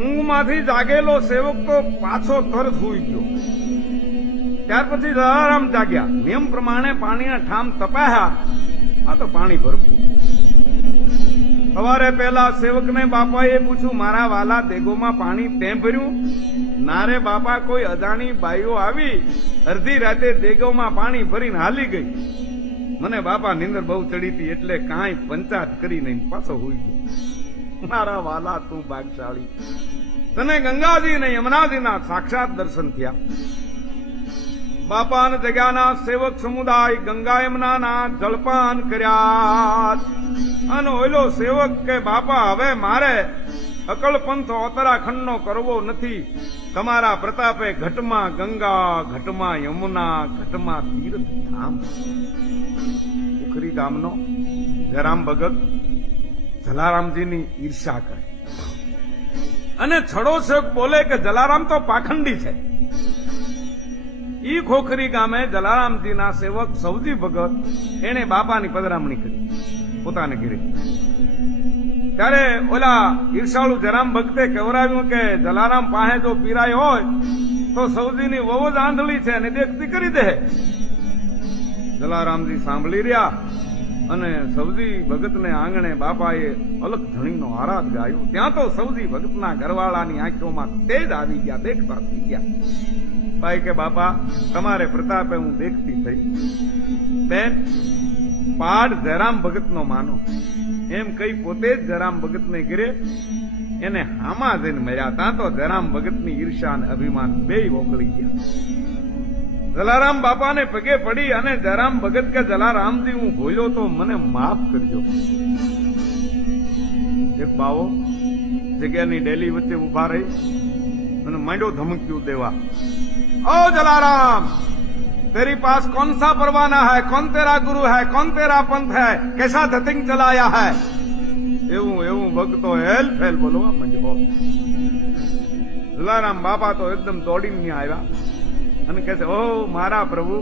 ઊંઘમાંથી જાગેલો સેવક તો પાછો તરત સૂઈ ગયો. ત્યાર પછી જલારામ જાગ્યા. નિયમ પ્રમાણે પાણીના ઠામ તપાયા. આ તો પાણી ભરપૂર. સવારે પહેલા સેવકને બાપાએ પૂછ્યું, મારા વાલા દેગોમાં પાણી તે ભર્યું? ના રે બાપા, કોઈ અજાણી બાઈઓ આવી અડધી રાતે દેગોમાં પાણી ભરીને હાલી ગઈ. મને બાપા નીંદર બહુ ચડી હતી એટલે કાંઈ પંચાયત કરી નહીં, પાછો હોઈ ગયો. મારા વાલા, તું ભાગશાળી. તને ગંગાજી ને યમુનાજીના સાક્ષાત દર્શન થયા. બાપા અને જગ્યાના સેવક સમુદાય ગંગા યમુનાના જળપાન કર્યા. અને ઓલો સેવક કે બાપા, હવે મારે અકળ પંથ ઉત્તરાખંડનો કરવો નથી. તમારા પ્રતાપે ઘટમાં ગંગા, ઘટમાં યમુના, ઘટમાં તીર્થ ધામ. ઉખરી ગામનો જયરામ ભગત જલારામજીની ઈર્ષા કરે અને છડો સેવક બોલે કે જલારામ તો પાખંડી છે. ઈ ખોખરી ગામે જલારામજીના સેવક સૌજી ભગત એને બાપાની પધરામણી કરી પોતાને ઘરે. ત્યારે ઓલા ઈર્ષાળુ જયરામ ભક્તે કહેવરાવ્યું કે જલારામ પાસે જો પીરાય હોય તો સૌજીની વહુ જ આંધળી છે અને દેખતી કરી દે. જલારામજી સાંભળી રહ્યા અને સૌજી ભગતને આંગણે બાપાએ અલગ ધણીનો આરાધ ગાયો. ત્યાં તો સૌજી ભગતના ઘરવાળાની આંખોમાં તેજ આવી ગયા, દેખતા થઈ ગયા. ભાઈ કે બાપા, તમારે પ્રતાપે હું દેખતી થઈ. બેન, પાડ જયરામ ભગતનો માનો એમ કઈ પોતે જ જયરામ ભગતને ઘરે એને હામા જઈને મર્યા. ત્યાં તો જયરામ ભગતની ઈર્ષા અને અભિમાન બેય ઓગળી ગયા. જલારામ બાપાને પગે પડી અને જયરામ ભગત કે જલારામજી, હું ભૂલ્યો તો મને માફ કરજો. એક બાવો જગ્યાની ડેલી વચ્ચે ઉભા રહી અને માંડ્યો ધમકીઓ દેવા, ओ जलाराम, तेरी पास कौन सा परवाना है? कौन तेरा गुरु है? कौन तेरा पंथ है? कैसा धतिंग चलाया है? એવું એવું ભક્તો હેલ ફેલ બોલવા મંડ્યો. જલારામ બાપા તો એકદમ દોડીને આવ્યા અને કહે છે, ઓ મારા પ્રભુ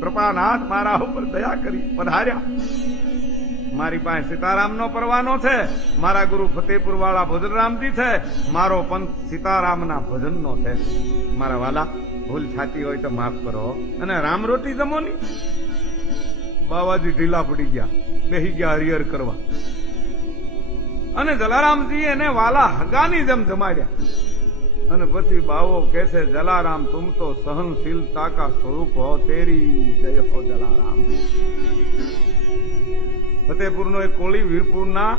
કૃપાનાથ, મારા ઉપર દયા કરી પધાર્યા. મારી પાસે સીતારામનો પરવાનો છે. મારા ગુરુ ફતેપુર વાળા ભજનરામજી છે. મારો પંથ સીતારામના ભજનનો છે. મારા વાલા, ભૂલ થતી હોય તો માફ કરો અને રામ રોટી જમો ની. બાવાજી ઢીલા પડી ગયા, બેહી ગયા હરિહર કરવા. અને જલારામજી એને વાલા હગાની જેમ જમાડ્યા. અને પછી બાવો કહેશે, જલારામ તુમ તો સહનશીલતા કા સ્વરૂપ હો, તેરી જય હો જલારામ. ફતેપુરનો એક કોળી વીરપુરના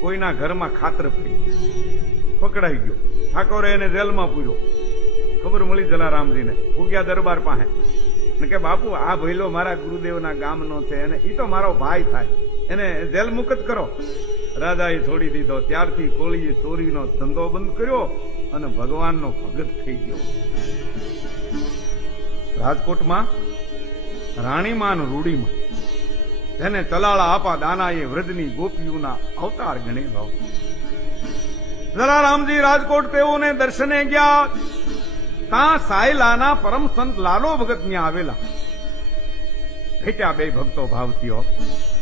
કોઈના ઘરમાં ખાતર પડી પકડાઈ ગયો. ઠાકોરે એને જેલમાં પૂર્યો. ખબર મળી જલારામજીને, ઉગ્યા દરબાર પાસે ને કે બાપુ, આ ભઈલો મારા ગુરુદેવના ગામનો છે અને ઈ તો મારો ભાઈ થાય, એને જેલ મુક્ત કરો. રાજાએ છોડી દીધો. ત્યારથી કોળીએ ચોરીનો ધંધો બંધ કર્યો અને ભગવાનનો ભગત થઈ ગયો. રાજકોટમાં રાણીમાં રૂડીમાં જેને ચલાળા આપા દાનાએ વ્રજની ગોપીઓના અવતાર ગણેલો. જલારામજી રાજકોટ તેઓને દર્શને ગયા. ત્યાં સાયલાના પરમ સંત લાલો ભગત ત્યાં આવેલા. ભેટ્યા બે ભક્તો ભાવતીઓ.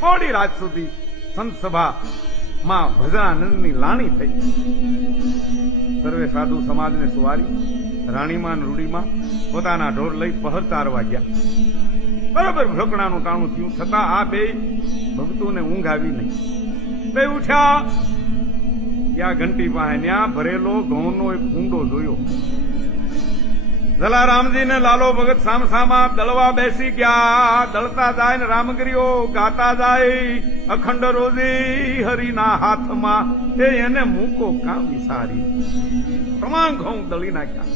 મોડી રાત સુધી સંત સભામાં ભજનાનંદની લાણી થઈ. સર્વે સાધુ સમાજને સુવારી રાણીમાં રૂડીમાં પોતાના ઢોર લઈ પહર ચારવા ગયા. બરાબર ભોકણાનું ટાણું થયું, છતાં આ બે ભક્તોને ઊંઘ આવી નહીં. બે ઉઠ્યા, ત્યાં ઘંટી પાસે ત્યાં ભરેલો ઘઉંનો એક કુંડો જોયો. જલારામજી ને લાલો ભગત સામસામા દળવા બેસી ગયા. દળતા જાય ને રામગીરીઓ ગાતા જાય. અખંડ રોજી હરિના હાથમાં એ એને મૂકો કામ વિસારી. તમામ ઘઉં દળી નાખ્યા.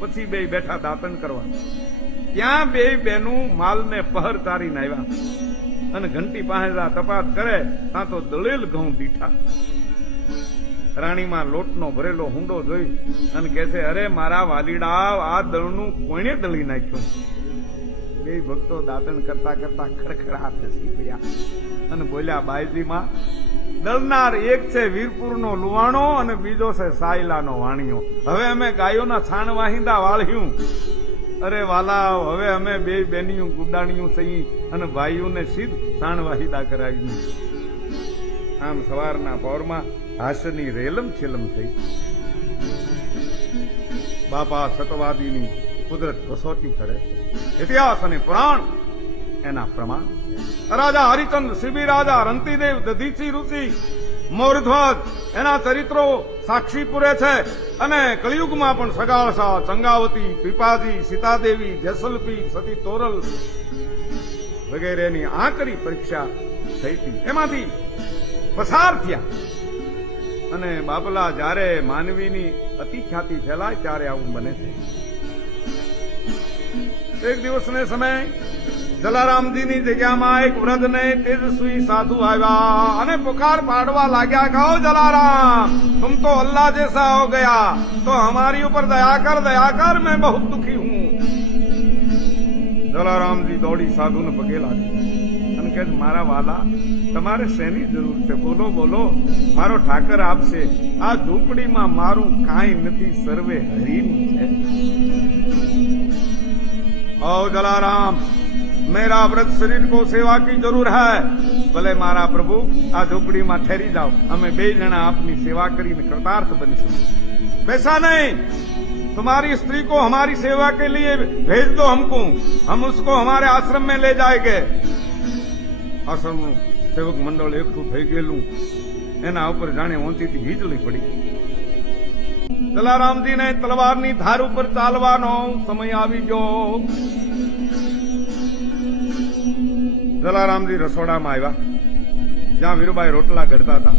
પછી બે બેઠા દાતન કરવા. ત્યાં બે બેનું માલને પહર ચારીને આવ્યા અને ઘંટી પાસે તપાસ કરે ત્યાં તો દળેલ ઘઉં દીઠા. રાણીમાં લોટનો ભરેલો હુંડો જોઈ અને કહે છે, અરે મારા વાલીડા, આ દળનું કોણે દળી નાખ્યું? બે ભક્તો દાતન કરતા કરતા ખડખડાટ હસી પડ્યા અને બોલ્યા, બાયજીમાં, દળનાર એક છે વીરપુરનો લુવાણો અને બીજો છે સાયલાનો વાણિયો. હવે અમે ગાયોના છાણ વાહિંદા વાળ્યું. અરે વાલા, હવે અમે બે બેનિયું ગુડાણિયું થઈ અને ભાઈઓને સીધ છાણ વાહિદા કરાવ્યું. આમ સવારના પહોરમાં હાસ્યની રેલમ છેલમ થઈ. બાપા સતવાદીની કુદરત કસોટી કરે છે. ઇતિહાસ અને પુરાણ એના પ્રમાણ. રાજા હરિચંદ્ર, શિબી રાજા, રંતીદેવ, દધીચી ઋષિ, મોરધ્વજ એના ચરિત્રો સાક્ષી પૂરે છે. અને કળિયુગમાં પણ સગાળસા, ચંગાવતી, પીપાજી, સીતાદેવી, જેસલપી, સતી તોરલ વગેરેની આકરી પરીક્ષા થઈ હતી. એમાંથી પસાર થયા. અને બાપલા, જ્યારે માનવીની અતિ ખ્યાતિ ફેલાય ત્યારે આવું બને છે. એક દિવસને સમય જલારામજીની જગ્યામાં એક વૃદ્ધ ને તેજસ્વી સાધુ આવ્યા અને પુકાર પાડવા લાગ્યા, કહો જલારામ, तुम तो अल्लाह जैसा हो गया, तो हमारी ऊपर दया कर, मैं बहुत दुखी हूं. જલારામજી દોડી સાધુને પગે લાગી અને કહે, મારા વાલા, તમારે શેની જરૂર છે? બોલો બોલો, મારો ઠાકર આપશે. આ ઝૂંપડીમાં મારું કાંઈ નથી, સર્વે હરીનું છે. ओ जलाराम, मेरा व्रत शरीर को सेवा की जरूर है. भले मारा प्रभु, आ झोपड़ी में ठहरी जाओ, हमें बे जना आपनी सेवा करीने कृतार्थ बनीશું. वैसा नहीं, तुम्हारी स्त्री को हमारी सेवा के लिए भेज दो हमको, हम उसको हमारे आश्रम में ले जाएंगे. आश्रम सेवक मंडल एकठું થઈ ગયેલું, એના ઉપર જાણે ઓંતીથી વીજળી પડી. જલારામજીને તલવારની ધાર ઉપર ચાલવાનો સમય આવી ગયો. જલારામજી રસોડામાં આવ્યા, જ્યાં વીરબાઈ રોટલા ઘડતા હતા.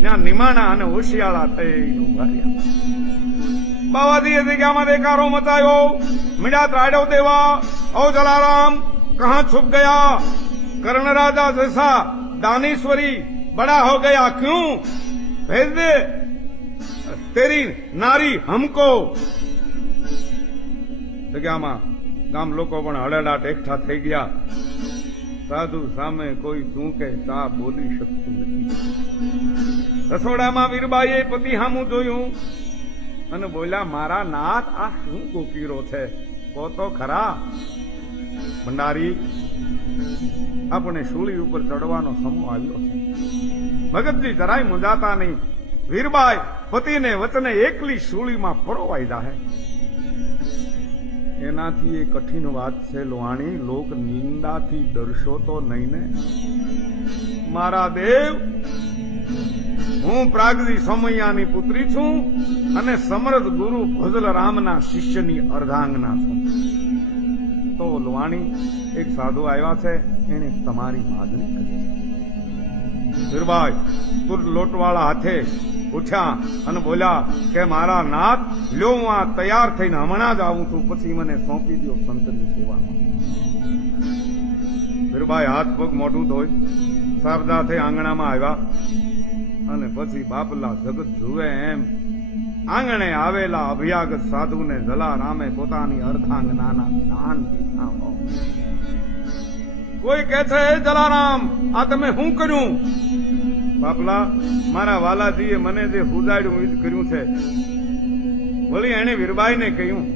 ત્યાં નિમાણા અને હોશિયાળા થઈને ઉભા રહ્યા. બાવાજીએ જગ્યામાં દેકારો મચાયો, મીડા ત્રાડ્યો દેવા. ઓ જલારામ, કહાં છુપ ગયા? कर्ण राजा जैसा दानेश्वरी बड़ा हो गया क्यों? भेज दे तेरी नारी हमको. जग्याમાં ગામ લોકો પણ હળેલાટ એકઠા થઈ ગયા. સાધુ સામે કોઈ શું કે ચા બોલી શકતું નથી. રસોડામાં વીરબાઈએ પતિ સામું જોયું અને બોલ્યા, મારા નાથ, આ શું કોકીરો છે? કહો તો ખરા. ભંડારી, આપણે શૂળી ઉપર ચડવાનો સમો આવ્યો છે. ભગતજી જરાય મુંજાતા નહીં. વીરબાઈ પતિને વચને એકલી શૂળીમાં પરોવાઈ જાહે. એનાથી એ કઠિન વાત છે લોહાણી, લોક નિંદાથી ડરશો તો નહીં ને? મારા દેવ, હું પ્રાગજી સોમૈયાની પુત્રી છું અને સમર્થ ગુરુ ભજલ રામના શિષ્યની અર્ધાંગના છું. તો લોહાણી, એક સાધુ આવ્યા છે, એને તમારી માગણી કરી છે. વીરબાઈ તુર લોટવાળા હાથે ઉઠ્યા અને બોલ્યા કે મારા નાથ, લ્યો હું આ તૈયાર થઈને હમણાં જ આવું છું, પછી મને સોંપી દો સંતની સેવામાં. વીરબાઈ હાથ પગ મોઢું ધોઈ સારદા થઈ આંગણામાં આવ્યા અને પછી બાપલા જગત જુએ એમ આંગણે આવેલા અભિયાગત સાધુને જલારામે પોતાની અર્ધાંગનાના દાન દીધા. કોઈ કહે છે, જલારામ, આ તમે શું કર્યું? બાપલા, મારા વાલાજીએ મને જે હુજાડ્યું એ જ કર્યું છે. વળી એણે વીરબાઈને કહ્યું,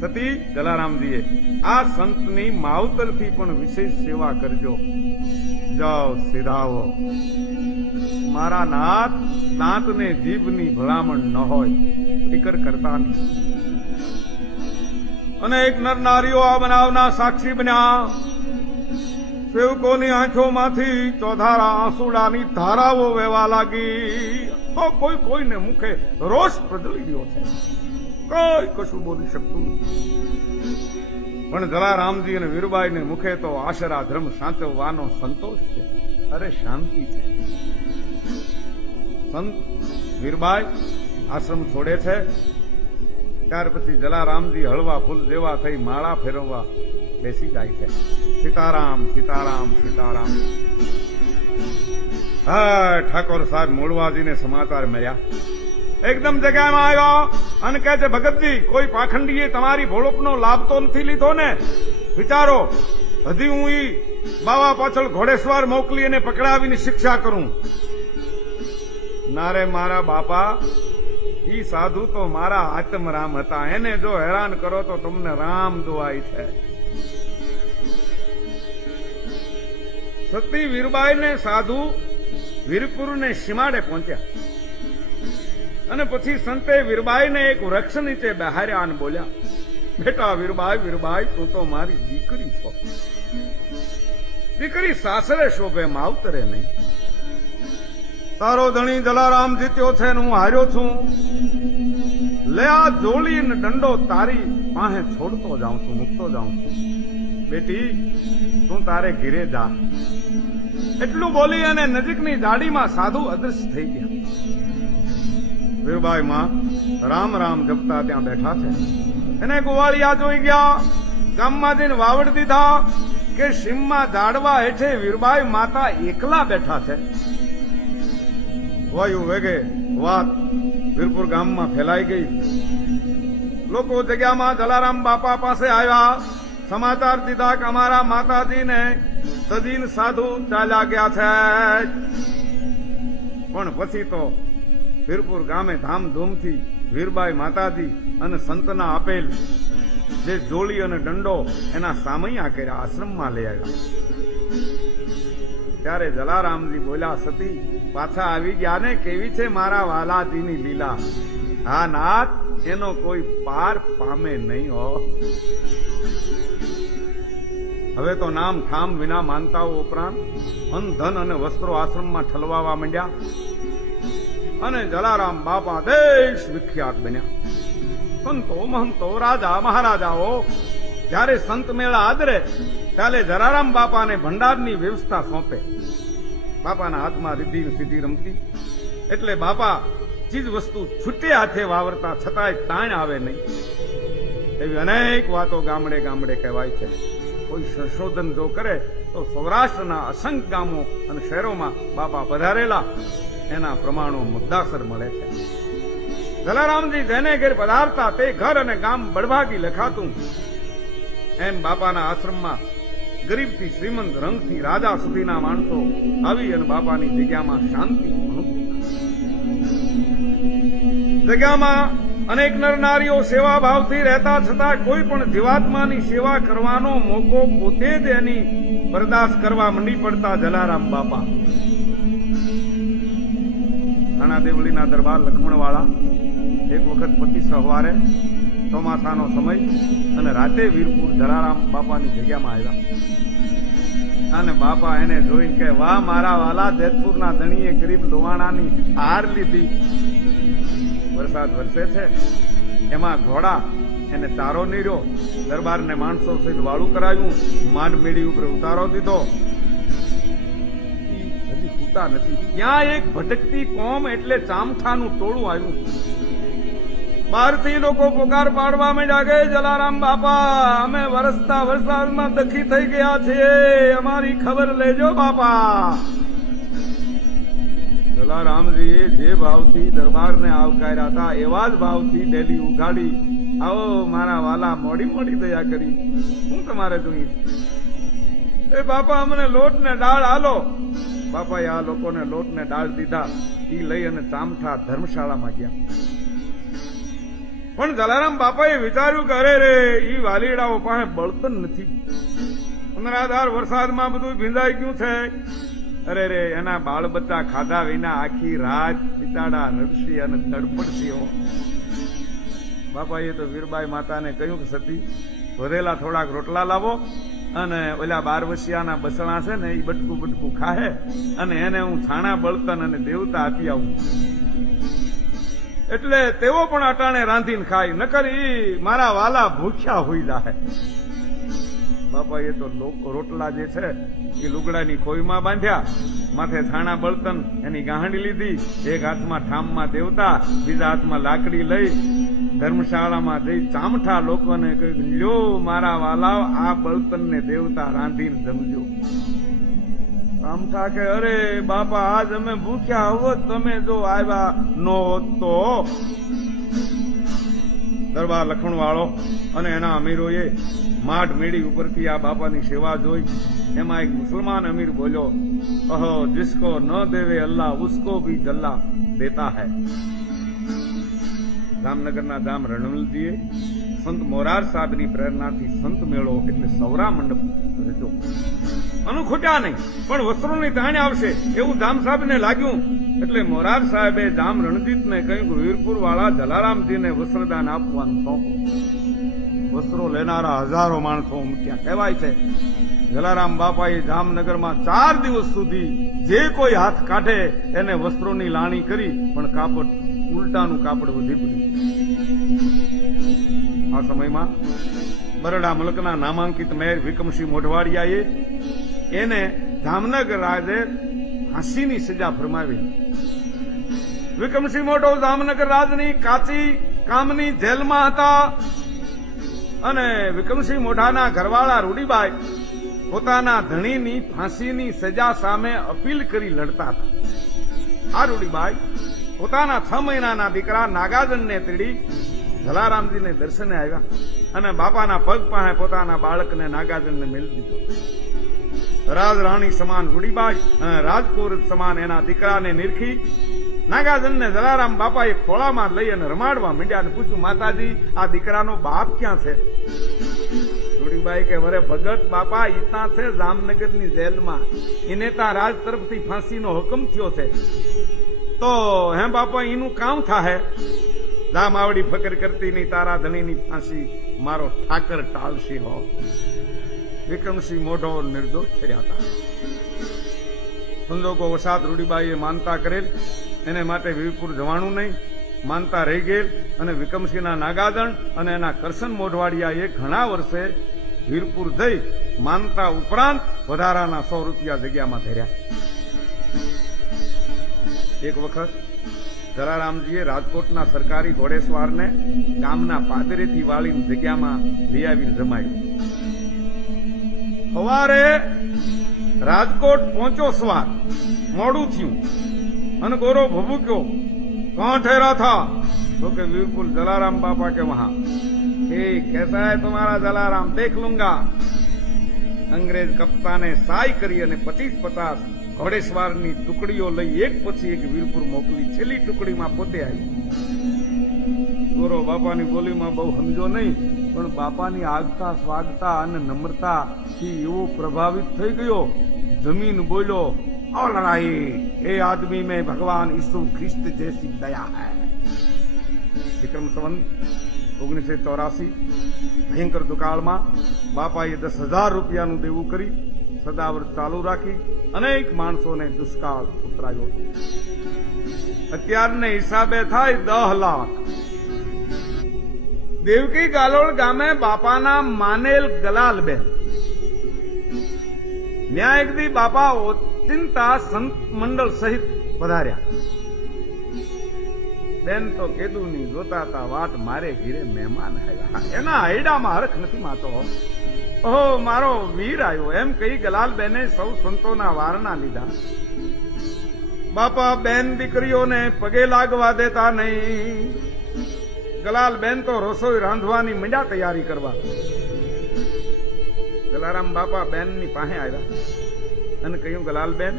સતી, જલારામજીએ આ સંતની માવતરથી પણ વિશેષ સેવા કરજો. જાઓ, સિધાવો. મારા નાથ, દાંતને જીભની ભલામણ ન હોય, ફિકર કરતા નહીં. અને એક નર નારીઓ આ બનાવના સાક્ષી બન્યા. સેવકોની આંખોમાંથી ચોધારા આંસુડાની ધારાઓ વહેવા લાગી. તો કોઈ કોઈને મુખે રોષ પ્રજલી ગયો છે. કોઈ કશું બોલી શકતું નથી. પણ જલારામજી અને વીરબાઈને મુખે તો આશરા ધર્મ સાચવવાનો સંતોષ છે. અરે શાંતિ છે. સંત વીરબાઈ આશ્રમ છોડે છે. ત્યાર પછી જલારામજી હળવા ફૂલ જેવા થઈ માળા ફેરવવા બેસી જાય છે. સીતારામ, સીતારામ, સીતારામ. હા, ઠાકોર સાહેબ મૂળવાજીને સમાચાર મળ્યા. એકદમ જગ્યામાં આવ્યો અને કહે છે, ભગતજી, કોઈ પાખંડીએ તમારી ભોળપનો લાભ તો નથી લીધો ને? વિચારો, હજી હું ઈ બાવા પાછળ ઘોડેસવાર મોકલી અને પકડાવીને શિક્ષા કરું. નારે મારા બાપા, ઈ સાધુ તો મારા આત્મરામ હતા. એને જો હેરાન કરો તો તમને રામ દુઆઈ છે. સતી વીરબાઈને સાધુ વીરપુરને સીમાડે પહોંચ્યા અને પછી સંતે વીરબાઈને એક વૃક્ષ નીચે બહાર્યા અને બોલ્યા, બેટા વીરબાઈ, વીરબાઈ, તું તો મારી દીકરી છો. દીકરી સાસરે શોભે, માવતરે નહીં. તારો ધણી જલારામ જીત્યો છે ને હું હાર્યો છું. લે આ જોલી ને દંડો તારી પાસે છોડતો જાઉં છું, મૂકતો જાઉં છું. બેટી, તું તારે ઘીરે જા. એટલું બોલી અને નજીકની જાડીમાં સાધુ અદૃશ્ય થઈ ગયા. વીરબાઈ માં રામ રામ જપતા ત્યાં બેઠા છે. એને ગોવાળિયા જોઈ ગયા, ગામમાં જઈને વાવડ દીધા કે સીમમાં ઝાડવા હેઠે વીરબાઈ માતા એકલા બેઠા છે. વાયુ વેગે વાત વીરપુર ગામમાં ફેલાઈ ગઈ. લોકો જગ્યામાં જલારામ બાપા પાસે આવ્યા, સમાચાર દીધા કે અમારા માતાજીને સજીન સાધુ ચાલ્યા ગયા છે. પણ પછી તો વીરપુર ગામે ધામધૂમથી વીરબાઈ માતાજી અને સંતના આપેલ જે જોડી અને દંડો એના સામૈયા કર્યા, આશ્રમમાં લઈ આવ્યા. ત્યારે જલારામજી બોલ્યા, સતી પાછા આવી ગયા ને, કેવી છે મારા વાલાજીની લીલા. હા નાથ, એનો કોઈ પાર પામે નહીં હો. હવે તો નામ ઠામ વિના માનતાઓ ઉપરાંત અન્ન ધન અને વસ્ત્રો આશ્રમમાં ઠલવાવા માંડ્યા અને જલારામ બાપા દેશ વિખ્યાત બન્યા. સંતો મહંતો રાજા મહારાજાઓ જ્યારે સંત મેળા આદરે ત્યારે જલારામ બાપાને ભંડારની વ્યવસ્થા સોંપે. બાપાના હાથમાં રિદ્ધિ સિદ્ધિ રમતી એટલે બાપા ચીજ વસ્તુ છૂટે હાથે વાવરતા છતાંય તાણ આવે નહીં. એવી અનેક વાતો ગામડે ગામડે કહેવાય છે. કોઈ સંશોધન જો કરે તો સૌરાષ્ટ્રના અસંખ્ય ગામો અને શહેરોમાં બાપા પધારેલા એના પ્રમાણો મુદ્દાસર મળે છે. જલારામજી જેને ઘેર પધારતા તે ઘર અને ગામ બળભાગી લખાતું. એમ બાપાના આશ્રમમાં ગરીબથી શ્રીમંત, રંગથી રાજા સુધીના માણસો આવી અને બાપાની જગ્યામાં શાંતિ અનુભવતા. જગ્યામાં અનેક નર નારીઓ સેવા ભાવથી રહેતા છતાં કોઈ પણ જીવાત્માની સેવા કરવાનો મોકો પોતે જ એની બરદાસ્ત કરવા મંડી પડતા જલારામ બાપા. થાણા દેવળીના દરબાર લક્ષ્મણવાળા એક વખત પતિ સવારે ચોમાસાનો સમય અને રાતે વીરપુર જલારામ બાપાની જગ્યામાં આવ્યા અને બાપા એને જોઈને કે, વાહ મારા વાલા, જેતપુરના ધણીએ ગરીબ લોવાણાની હાર લીધી. વરસાદ વરસે છે, એમાં ઘોડા એને ચારો નીર્યો, દરબારને માણસો સહિત વાળું કરાવ્યું, માંડ મેળી ઉપર ઉતારો દીધો. હજી છૂટા નથી. ત્યાં એક ભટકતી કોમ એટલે ચામઠાનું ટોળું આવ્યું. બહારથી લોકો પોકાર પાડવા માંડ્યા કે, જલારામ બાપા, અમે વરસતા વરસાદમાં દખી થઈ ગયા છીએ, અમારી ખબર લેજો બાપા. જલારામજીએ જે ભાવથી દરબારને આવકાર્યા હતા એવા જ ભાવથી ડેલી ઉઘાડી, આવો મારા વાલા, મોડી મોડી દયા કરી, શું તમારે જોઈએ? એ બાપા, અમને લોટ ને દાળ આલો. બાપાએ આ લોકોને લોટ ને દાળ દીધા. ઈ લઈ અને ચામઠા ધર્મશાળામાં ગયા. પણ જલારામ બાપાએ વિચાર્યું કે અરે રે, ઈ વાલીડાઓ પાસે બળતણ નથી. અનરાધાર વરસાદમાં બધું ભીંજાઈ ગયું છે. અરે રે, એના બાળ બચ્ચા ખાધા વિના આખી રાત બિચાડા રડશી અને તડપડશી હો. બાપાએ તો વીરબાઈ માતાને કહ્યું કે, સતી વધેલા થોડાક રોટલા લાવો અને ઓલા 12 વસિયાના બસણા છે ને એ બટકું બટકું ખાહે અને એને હું છાણા બળતણ અને દેવતા આપી આવું. એટલે તેઓ પણ અટાણે રાંધીને ખાય, નકર ઈ મારા વાલા ભૂખ્યા હોઈ જાય. બાપાએ તો રોટલા જે છે એ લુગડાની ખોઈમાં બાંધ્યા, માથે છાણા બળતણ એની ગાંહડી લીધી, એક હાથમાં ઠામમાં દેવતા, બીજા હાથમાં લાકડી લઈ ધર્મશાળામાં જઈ ચામઠા લોકોને કહ્યું, લ્યો મારા વાલાઓ, આ બળતણને દેવતા રાંધીને જમજો. ચામઠા કે, અરે બાપા, આજ અમે ભૂખ્યા હોત, તમે જો આવ્યા નો હોત તો. દરબાર લખણવાળો અને એના અમીરોએ માઠ મેળી ઉપરથી આ બાપાની સેવા જોઈ. એમાં એક મુસલમાન અમીર બોલ્યો, કહો, જિસકો ન દેવે અલ્લાહ ઉસકો ભી જલ્લા દેતા હૈ. જામનગરના જામ રણવલજીએ સંત મોરાર સાહેબની પ્રેરણાથી સંત મેળો એટલે સૌરા મંડપ રચ્યો. અનુખૂટ્યા નહીં, પણ વસ્ત્રોની તાણ આવશે એવું જામ સાહેબને લાગ્યું. એટલે મોરાર સાહેબે જામ રણજીતને કહ્યું કે વીરપુર વાળા જલારામજીને વસ્ત્રદાન આપવાનું સોંપો. વસ્ત્રો લેનારા હજારો માણસો ઉમટ્યા. કહેવાય છે જલારામ બાપાએ જામનગરમાં 4 દિવસ સુધી જે કોઈ હાથ કાઢે એને વસ્ત્રોની લાણી કરી, પણ કાપડ ઉલટાનું કાપડ વધી પડ્યું. આ સમયમાં બરડા મલકના નામાંકિત મેયર વિક્રમસિંહ મોઢવાડિયાએ એને જામનગર રાજે ફાંસીની સજા ફરમાવી. વિક્રમસિંહ મોઢો જામનગર રાજની કાચી કામની જેલમાં હતા અને વિક્રમસિંહ મોઢાના ઘરવાળા રૂડીબાઈ પોતાના ધણીની ફાંસીની સજા સામે અપીલ કરી લડતા હતા. આ રૂડીબાઈ પોતાના 6 મહિનાના દીકરા નાગાજનને તેડી જલારામજીને દર્શને આવ્યા અને બાપાના પગ પાસે પોતાના બાળકને નાગાજનને મેળવી દીધો. રાજ રાણી સમાન રૂડીબાઈ અને રાજપુર સમાન એના દીકરાને નિરખી નાગાજનને જલારામ બાપાએ ખોળામાં લઈ અને રમાડવા માંડ્યા અને પૂછ્યું, માતાજી આ દીકરાનો બાપ ક્યાં છે? રૂડીબાઈ કે વરે ભગત બાપા ઈતા છે જામનગરની જેલમાં, એને તા રાજ તરફથી ફાંસીનો હુકમ થયો છે. તો હે બાપા એનું કામ થાહે? જામ આવડી ફકર કરતી નહીં, તારા ધણીની ફાંસી મારો ઠાકર ટાળશી હો. વિક્રમસિંહ મોઢો નિર્દોષ ઠર્યા હતા. સંજોગો વસાત રૂડીબાઈએ માનતા કરેલ, એને માટે વીરપુર જવાનું નહીં. માનતા રહી ગયેલ અને વિક્રમસિંહના નાગાજણ અને એના કરશન મોઢવાડિયાએ ઘણા વર્ષે વીરપુર જઈ માનતા ઉપરાંત વધારાના 100 રૂપિયા જગ્યામાં ધર્યા. એક વખત જલારામજીએ રાજકોટના સરકારી ઘોડેસવારને ગામના પાદરેથી વાળીની જગ્યામાં લઈ આવીને જમાડ્યું. સવારે રાજકોટ પહોંચ્યો સવાર, મોડું થયું અને ગોરો ભભૂક્યો, कौन ठहरा था? तो के वीरपुर जलाराम बापा के वहां. कैसा है तुम्हारा जलाराम, देख लूंगा. अंग्रेज कप्ताने साई करी અને 50-50 ઘોડેસવારની ટુકડીઓ લઈ એક પછી એક વીરપુર મોકલી. છેલ્લી ટુકડીમાં પોતે આવી. ગોરો બાપાની બોલીમાં બહુ સમજો નહીં, પણ બાપાની આગતા સ્વાગતા અને નમ્રતા થી એવો પ્રભાવિત થઈ ગયો. જમીન બોલ્યો, और लड़ाई हे आदमी में भगवान यीशु ख्रिस्त जैसी दया है. विक्रम संवत 1984 ભયંકર દુકાળમાં બાપાએ 10,000 રૂપિયાનું દેવું કરી સદાવ્રત ચાલુ રાખી અનેક માણસોને દુષ્કાળ ઉતરાયો. અત્યારને હિસાબે થાય 10 લાખ. દેવકી ગાલોળ ગામે બાપાના માનેલ ગલાલબેન ન્યાય એક દી બાપા ચિંતા સંત મંડળ સહિત પધાર્યા. બેન તો કેદું ની જોતા હતા વાટ મારે ઘીરે મહેમાન આવ્યા. એના હૈડામાં હરખ નથી માતો. ઓહો મારો વીર આવ્યો એમ કહી ગલાલ બેને સૌ સંતોના વારણા લીધા. બાપા બેન દીકરીઓને પગે લાગવા દેતા નહીં. ગલાલ બેન તો રસોઈ રાંધવાની મંડ્યા તૈયારી કરવા. જલારામ બાપા બેન ની પાસે આવ્યા અને કહ્યું, ગલાલબેન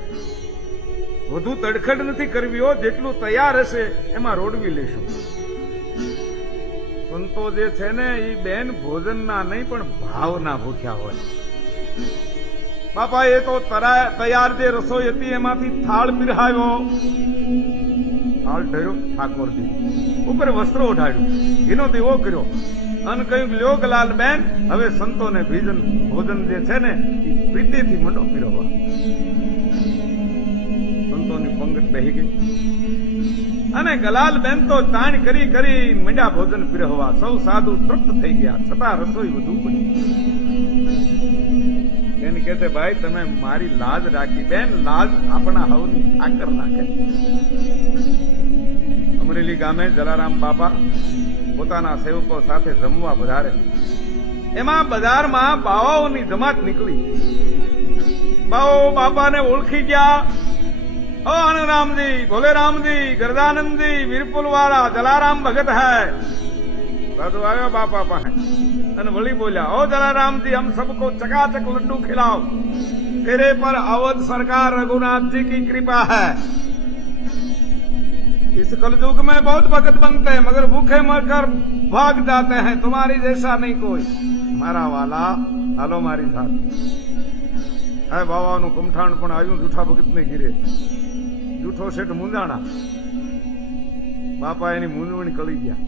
વધુ તડખડ નથી કરવી હો, જેટલું તૈયાર હશે એમાં રોડવી લેશું. સંતો જે છે ને એ બેન ભોજનના નહીં પણ ભાવના ભૂખ્યા હોય. બાપા એ તો તૈયાર જે રસોઈ હતી એમાંથી થાળ પીરહાવ્યો. થાળ ઢર્યો ઠાકોરજી ઉપર વસ્ત્રો ઓઢાડ્યું, ઘીનો દીવો કર્યો અને કહ્યું, લ્યો ગલાલબેન હવે સંતોને ભોજન જે છે ને એ પ્રીતિથી મંડો પીરવવા. સંતોની પંગત બેહી ગઈ અને ગલાલબેન તો તાણ કરી કરી મંડ્યા ભોજન પીરવવા. સૌ સાધુ તૃપ્ત થઈ ગયા, છતાં રસોઈ વધુ પડી. એને કહે, ભાઈ તમે મારી લાજ રાખી. બેન લાજ આપણા હવની ઠાકર નાખે. અમરેલી ગામે જલારામ બાપા પોતાના સેવકો સાથે જમવા વધારે. એમાં બજારમાં બાવાઓની જમાત નીકળી. બાવો બાપાને ઓળખી ગયા. ઓ આનંદરામજી, ભોલેરામજી, ગરદાનંદજી, વીરપુર વાળા જલારામ ભગત હૈ. સાધુ આવ્યો બાપા પાસે અને વળી બોલ્યા, ઓ जलारामजी हम सबको चकाचक लड्डू खिलाओ, तेरे पर अवध सरकार रघुनाथ जी की कृपा है. इस कलयुग में बहुत भगत बनते हैं मगर भूखे मरकर भाग जाते हैं, तुम्हारी जैसा नहीं कोई. मारा वाला हालो मारी साथ. આ બાવાનું કમઠાણ પણ આવ્યું જૂઠા ભગતને ઘીરે. જૂઠો શેઠ મૂંઝાણા. બાપા એની મૂંઝવણી કળી ગયા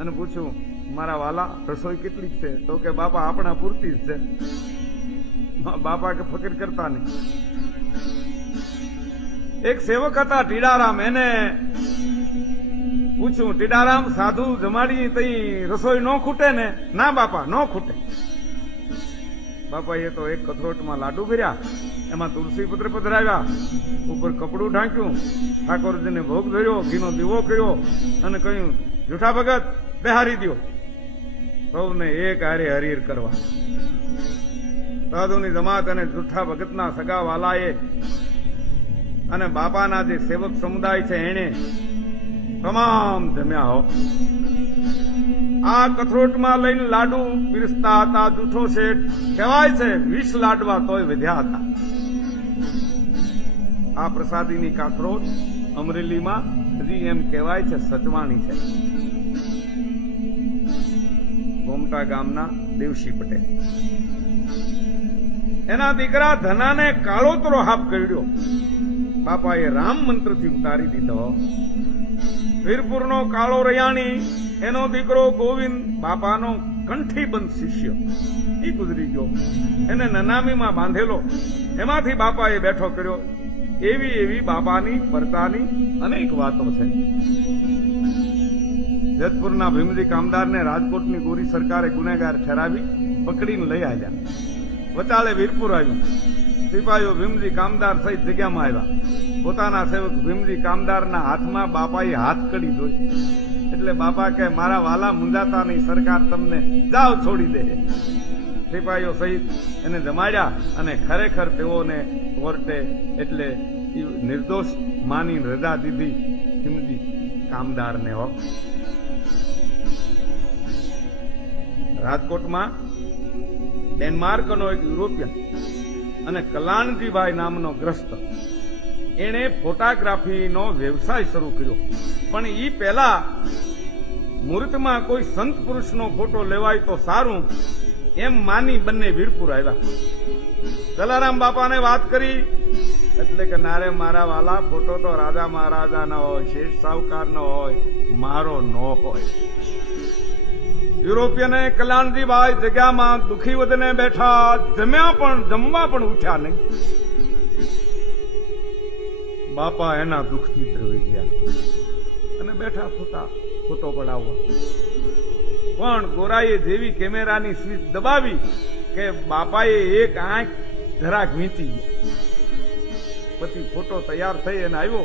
અને પૂછ્યું, મારા વાલા રસોઈ કેટલીક છે? તો કે બાપા આપણા પૂરતી જ છે. બાપા કે ફકીર કરતા નહીં. એક સેવક હતા ટીડારામ, એને પૂછ્યું, ટીડારામ સાધુ જમાડી તઈ રસોઈ ન ખૂટે ને? ના બાપા, ન ખૂટે. બાપા એ તો એક કથરોટમાં લાડુ ભર્યા, એમાં તુલસી પત્ર પધરાવ્યા, ઉપર કપડું ઢાંક્યું, ઠાકોરજીને ભોગ ધર્યો, ઘીનો દીવો કર્યો અને કહ્યું, જૂઠા ભગત બેહારી દ્યો, સૌને એક હારે હરીર કરવા. સાધુની જમાત અને જૂઠા ભગતના સગા વાલાએ અને બાપાના જે સેવક સમુદાય છે એને તમામ જમ્યા હો. આ કથરોટમાં લઈને લાડુ પીરસતા હતા. જૂઠો શેઠ કહેવાય છે 20 લાડવા તોય વધ્યા હતા. આ પ્રસાદીની કાથરોટ અમરેલીમાં હજી એમ કહેવાય છે સચવાણી છે. ગોમટા ગામના દેવશી પટેલ, એના દીકરા ધનાને કાળોતરો હાપ કર્યો. બાપાએ રામ મંત્રથી ઉતારી દીધો. વીરપુરનો કાળો રયાણી, એનો દીકરો ગોવિંદ, બાપાનો કંઠીબંધ શિષ્ય, એ ગુજરી ગયો. એને નનામીમાં બાંધેલો, એમાંથી બાપાએ બેઠો કર્યો. એવી એવી બાપાની પરતાની અનેક વાતો છે. જેતપુરના ભીમજી કામદારને રાજકોટની ગોરી સરકારે ગુનેગાર ઠરાવી પકડીને લઈ આવ્યા. વચાળે વીરપુર આવ્યું. સિપાહીઓ ભીમજી કામદાર સહિત જગ્યામાં આવ્યા. પોતાના સેવક ભીમજી કામદારના હાથમાં બાપાએ હાથ કડી જોઈ. એટલે બાપા કે મારા વાલા મુંજાતા નહીં, સરકાર તમને જાવ છોડી દે. સિપાહીઓ સહિત એને જમાડ્યા અને ખરેખર તેઓને કોર્ટે એટલે નિર્દોષ માની રજા દીધી ભીમજી કામદારને. હો, રાજકોટમાં ડેનમાર્કનો એક યુરોપિયન અને કલાણજીભાઈ નામનો ગ્રસ્ત, એણે ફોટોગ્રાફીનો વ્યવસાય શરૂ કર્યો. પણ એ પહેલા મુહૂર્તમાં કોઈ સંત પુરુષનો ફોટો લેવાય તો સારું એમ માની બંને વીરપુર આવ્યા. જલારામ બાપાને વાત કરી એટલે કે નારે મારા વાલા, ફોટો તો રાજા મહારાજા ન હોય, શેઠ સાહુકાર ન હોય, મારો ન હોય. યુરોપિયને કલ્યાણજીભાઈ જગ્યામાં દુખી વધને બેઠા, જમવા પણ ઉઠ્યા નહીં. બાપા એના દુઃખથી દ્રવી ગયા અને બેઠા ફોટો પડાવવા. પણ ગોરાએ જેવી કેમેરાની સ્વિચ દબાવી કે બાપાએ એક આંખ જરાક વીંચી ગયા. પછી ફોટો તૈયાર થઈ અને આવ્યો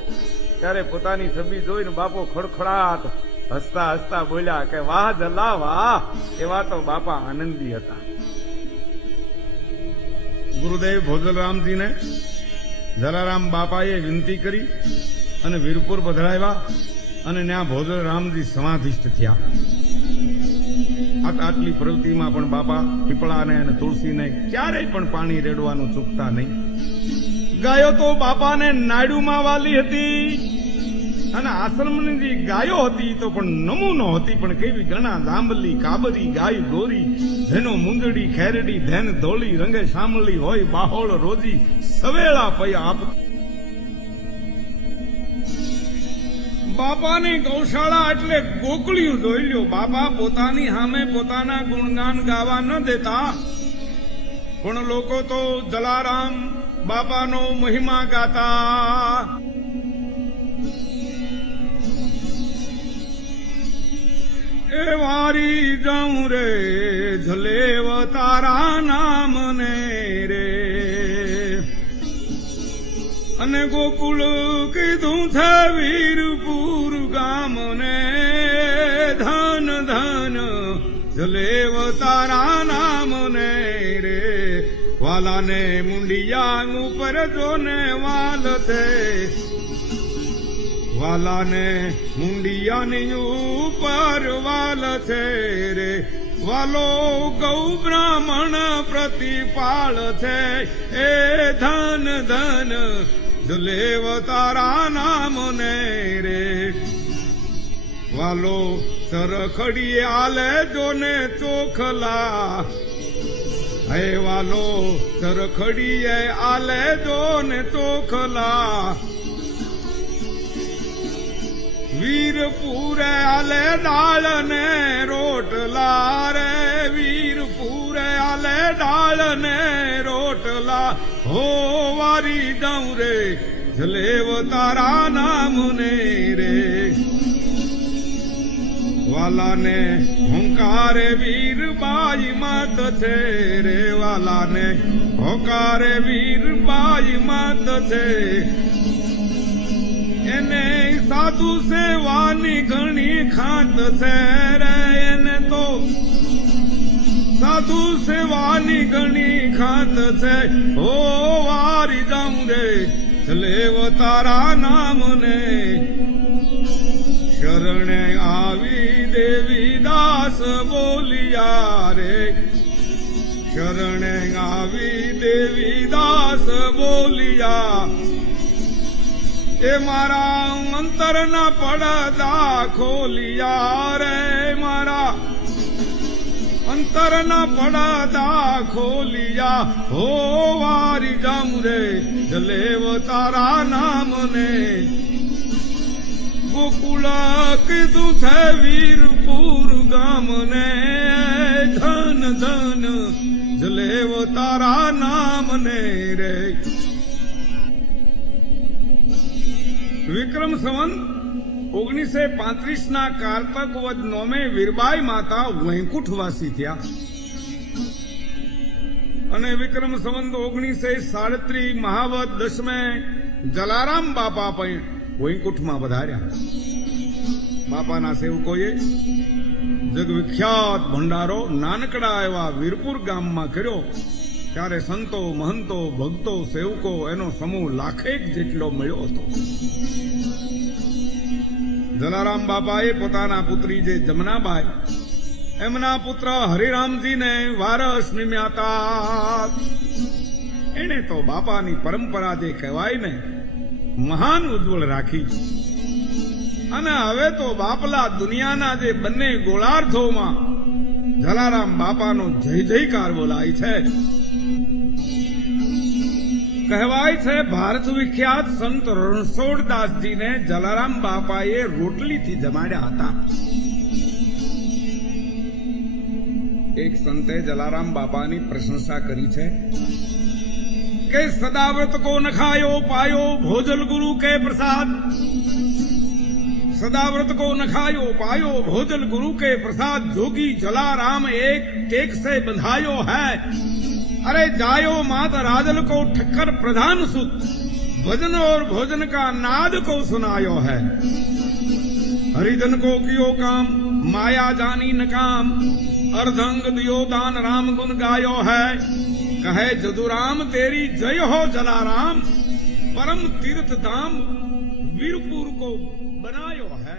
ત્યારે પોતાની છબી જોઈને બાપો ખડખડાટ હસતા હસતા બોલ્યા કે વાહ જલા વાહ. એવા તો બાપા આનંદી હતા. ગુરુદેવ ભોજલરામજીને જલારામ બાપાએ વિનંતી કરી અને વીરપુર પધરાવ્યા અને ત્યાં ભોજલરામજી સમાધિષ્ઠ થયા. આટલી પ્રવૃત્તિમાં પણ બાપા પીપળાને અને તુલસીને ક્યારેય પણ પાણી રેડવાનું ચૂકતા નહીં. ગાયો તો બાપાને નાયડુમાં વાલી હતી અને આશ્રમની જે ગાયો હતી તો પણ નમૂનો હતી. પણ કેવી ગણા જાંબલી કાબરી ગાય ગોરી, ધેનો મુંદડી ખેરડી ધેન ધોળી, રંગે શામળી હોય બાહોળ રોજી, સવેળા પૈયા આપ. બાપાની ગૌશાળા એટલે ગોકળિયું જોઈ લ્યો. બાપા પોતાની સામે પોતાના ગુણગાન ગાવા ન દેતા, પણ લોકો તો જલારામ બાપાનો મહિમા ગાતા. એ વારી જાઉં રે જલેવ તારા નામ ને રે, અને ગોકુળ કીધું છે વીરપુર ગામ ને, ધન ધન જલેવ તારા નામ ને રે. વાલાને મુંડિયા ઉપર જોને વાલ છે, વાલાને મુંડિયાની ઉપર વાલ છે રે. વાલો ગૌ બ્રાહ્મણ પ્રતિપાળ છે, એ ધન ધન જલેવ તારા નામ ને રે. વાલો સરખડીએ આલે જોને ચોખલા, હે વાલો ચરખડીએ આલે જો ને ચોખલા વીરપુરે આલે દાળ ને રોટલા રે વીરપુરે આલે દાળ ને રોટલા હો વારી જાઉં રે જલેવ તારા નામ ને રે વાલાને હોંકારે વીરબાઈ માત છે રે વાલાને હોંકારે વીરબાઈ માત છે એને સાધુ સેવાની ઘણી ખાત છે રે એને તો સાધુ સેવાની ઘણી ખાત છે હો વારી જાઉં રે જલેવ તારા નામ ને શરણે આવી દેવી દાસ બોલિયા રે શરણે આવી દેવી દાસ બોલિયા એ મારા અંતરના પડદા ખોલિયા રે મારા અંતરના પડદા ખોલિયા હો વારી જાઉં રે જલેવ તારા નામ ને ગોકુળ કીધું છે વીરપુર ગામ ને ધન ધન જલેવ તારા નામ ને રે વિક્રમ સંવત 1935 ના કારતક વદ નોમે વીરબાઈ માતા વૈકુંઠવાસી થયા અને વિક્રમ સંવત 1937 મહાવદ દસમે જલારામ બાપા પણ વૈકુંઠમાં વધાર્યા બાપાના સેવકોએ જગવિખ્યાત ભંડારો નાનકડા એવા વીરપુર ગામમાં કર્યો ત્યારે સંતો મહંતો ભક્તો સેવકો એનો સમૂહ લાખેક જેટલો મળ્યો હતો જલારામ બાપાએ પોતાના પુત્રી જે જમનાબાઈ એમના પુત્ર હરિરામજીને વારસ નિમ્યાતા એને તો બાપાની પરંપરા જે કહેવાય ને મહાન ઉજ્જવળ રાખી અને હવે તો બાપલા દુનિયાના જે બંને ગોળાર્ધોમાં જલારામ બાપાનો જય જયકાર બોલાય છે કહેવાય છે ભારત વિખ્યાત સંત રણછોડદાસજીને જલારામ બાપાએ રોટલીથી જમાડ્યા હતા એક સંતે જલારામ બાપાની પ્રશંસા કરી છે કે સદાવ્રત કો ન ખાયો પાયો ભોજન ગુરુ કે પ્રસાદ सदाव्रत को न खायो पायो भोजन गुरु के प्रसाद जोगी जलाराम एक टेक से बंधायो है अरे जायो मात राजल को ठक्कर प्रधान सुत भजन और भोजन का नाद को सुनायो है हरिजन को कियो काम माया जानी न काम अर्धंग दियो दान राम गुण गायो है कहे जदुराम तेरी जय हो जलाराम परम तीर्थ धाम वीरपुर को बनायो है।